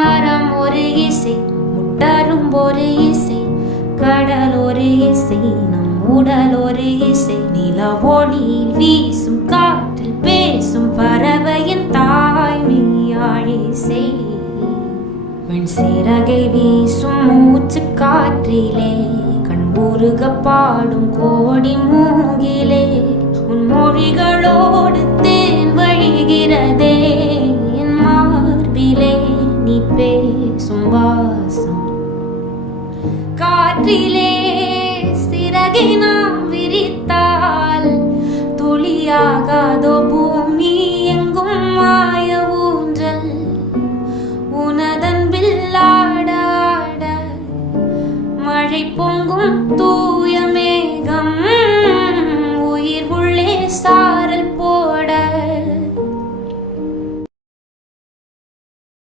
மரம் ஒரு இசை, முட்டரும் ஒரு இசை, கடல் ஒரு இசை, நம் உடல் ஒரு இசை, நில ஒளி வீசும் காற்றில் பேசும் பறவையின் தாய்மையாழ் இசை. வெண் சிறகை வீசும் மூச்சு காற்றிலே கண் உருக பாடும் கோடி மூங்கிலே, உன் மொழிகளோடு தேன் வழிகிறதே என் மார்பிலே நீ பேசும் வாசம். காற்றிலே சிறகை நாம் விரித்தால் துளியாகாதோ பூமி எங்கும் மாய ஊன்றல். உனதன்பில் ஆட ஆட மழை பொங்கும் தூ